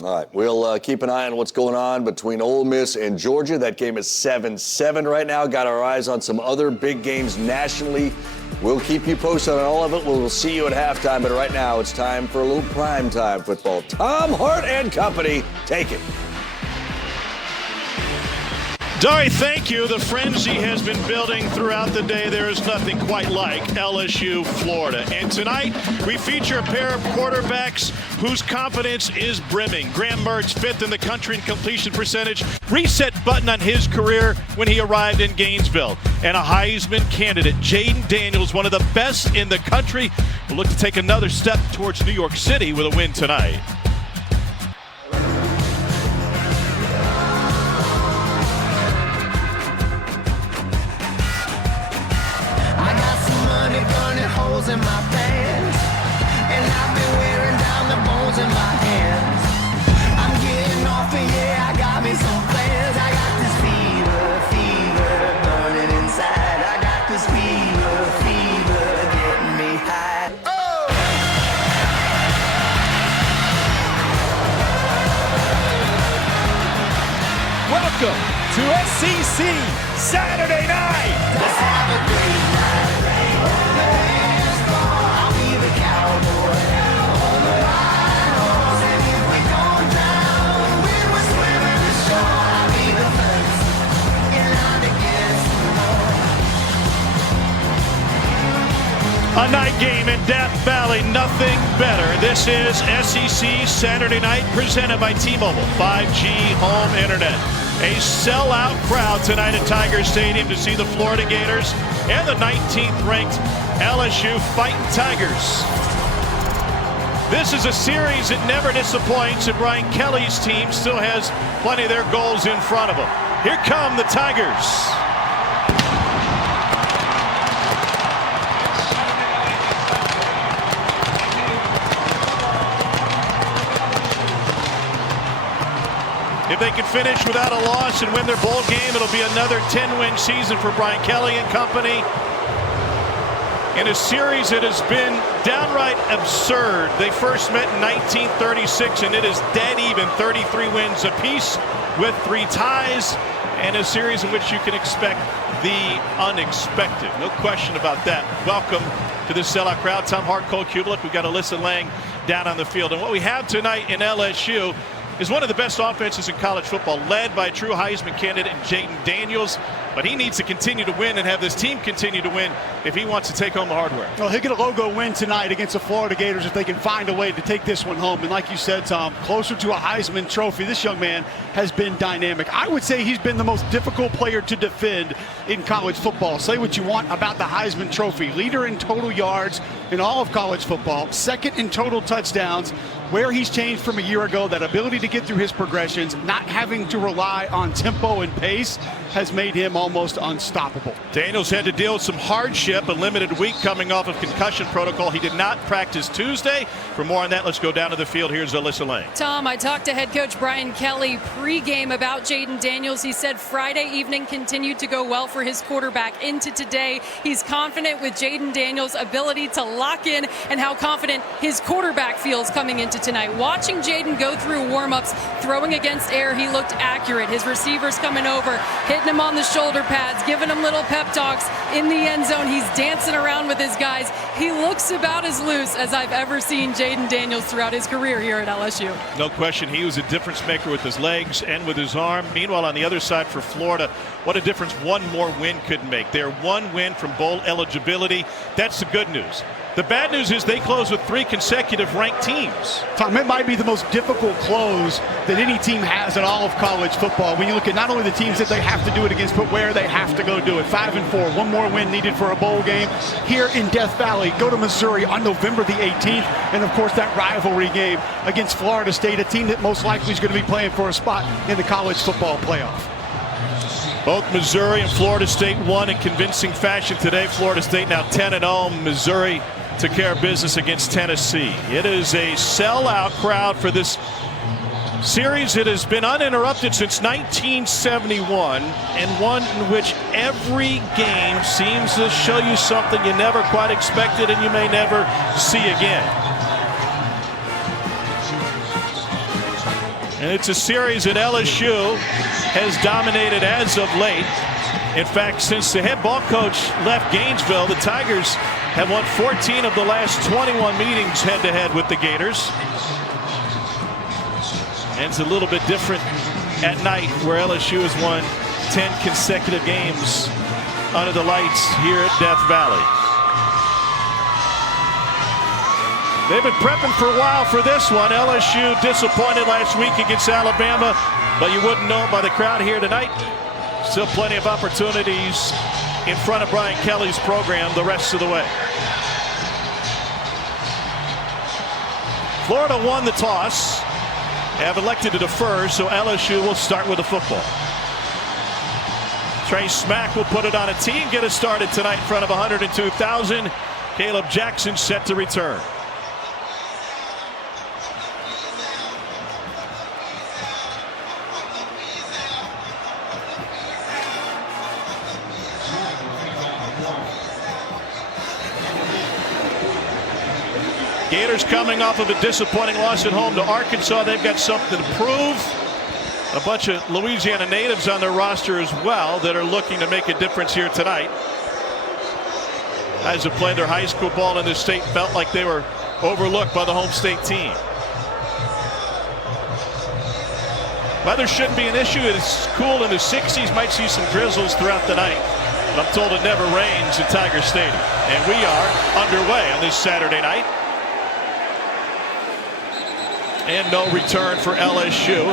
All right, we'll keep an eye on what's going on between Ole Miss and Georgia. That game is 7-7 right now. Got our eyes on some other big games nationally. We'll keep you posted on all of it. We'll see you at halftime, but right now it's time for a little primetime football. Tom Hart and company, take it. Dari, thank you. The frenzy has been building throughout the day. There is nothing quite like LSU, Florida. And tonight, we feature a pair of quarterbacks whose confidence is brimming. Graham Mertz, 5th in the country in completion percentage, reset button on his career when he arrived in Gainesville. And a Heisman candidate, Jayden Daniels, one of the best in the country, will look to take another step towards New York City with a win tonight. In my pants, and I've been wearing down the bones in my hands. I'm getting off and yeah, I got me some plans. I got this fever burning inside. I got this fever getting me high. Oh! Welcome to SEC Saturday night. Let's have a great night. A night game in Death Valley, nothing better. This is SEC Saturday Night, presented by T-Mobile 5G Home Internet. A sellout crowd tonight at Tiger Stadium to see the Florida Gators and the 19th-ranked LSU Fighting Tigers. This is a series that never disappoints, and Brian Kelly's team still has plenty of their goals in front of them. Here come the Tigers. If they can finish without a loss and win their bowl game, it'll be another 10-win season for Brian Kelly and company. In a series that has been downright absurd. They first met in 1936, and it is dead even, 33 wins apiece with 3 ties, and a series in which you can expect the unexpected. No question about that. Welcome to this sellout crowd. Tom Hart, Cole Kubelik. We've got Alyssa Lang down on the field. And what we have tonight in LSU is one of the best offenses in college football, led by a true Heisman candidate in Jayden Daniels. But he needs to continue to win and have this team continue to win if he wants to take home the hardware. Well, he'll get a logo win tonight against the Florida Gators if they can find a way to take this one home. And like you said, Tom, closer to a Heisman trophy. This young man has been dynamic. I would say he's been the most difficult player to defend in college football. Say what you want about the Heisman trophy. Leader in total yards in all of college football. Second in total touchdowns. Where he's changed from a year ago, that ability to get through his progressions, not having to rely on tempo and pace, has made him almost unstoppable. Daniels had to deal with some hardship, a limited week coming off of concussion protocol. He did not practice Tuesday. For more on that, let's go down to the field. Here's Alyssa Lang. Tom, I talked to head coach Brian Kelly pregame about Jayden Daniels. He said Friday evening continued to go well for his quarterback into today. He's confident with Jayden Daniels' ability to lock in and how confident his quarterback feels coming into tonight. Watching Jayden go through warm-ups, throwing against air, he looked accurate. His receivers coming over, hitting him on the shoulder pads, giving him little pep talks in the end zone. He's dancing around with his guys. He looks about as loose as I've ever seen Jayden Daniels throughout his career here at LSU. No question, he was a difference maker with his legs and with his arm. Meanwhile, on the other side for Florida, what a difference one more win could make. They're one win from bowl eligibility. That's the good news. The bad news is they close with 3 consecutive ranked teams. Tom, it might be the most difficult close that any team has in all of college football. When you look at not only the teams that they have to do it against, but where they have to go do it. 5-4, one more win needed for a bowl game here in Death Valley. Go to Missouri on November the 18th. And of course, that rivalry game against Florida State, a team that most likely is going to be playing for a spot in the college football playoff. Both Missouri and Florida State won in convincing fashion today. Florida State now 10-0. Missouri took care of business against Tennessee. It is a sellout crowd for this series that has been uninterrupted since 1971, and one in which every game seems to show you something you never quite expected and you may never see again. And it's a series that LSU has dominated as of late. In fact, since the head ball coach left Gainesville, the Tigers have won 14 of the last 21 meetings head-to-head with the Gators. And it's a little bit different at night, where LSU has won 10 consecutive games under the lights here at Death Valley. They've been prepping for a while for this one. LSU disappointed last week against Alabama, but you wouldn't know it by the crowd here tonight. Still plenty of opportunities in front of Brian Kelly's program the rest of the way. Florida won the toss, have elected to defer, so LSU will start with the football. Trey Smack will put it on a tee and get us started tonight in front of 102,000. Caleb Jackson set to return. Gators coming off of a disappointing loss at home to Arkansas. They've got something to prove. A bunch of Louisiana natives on their roster as well that are looking to make a difference here tonight. Guys who played their high school ball in this state felt like they were overlooked by the home state team. Weather shouldn't be an issue. It's cool in the 60s. Might see some drizzles throughout the night. But I'm told it never rains at Tiger Stadium. And we are underway on this Saturday night. And no return for LSU.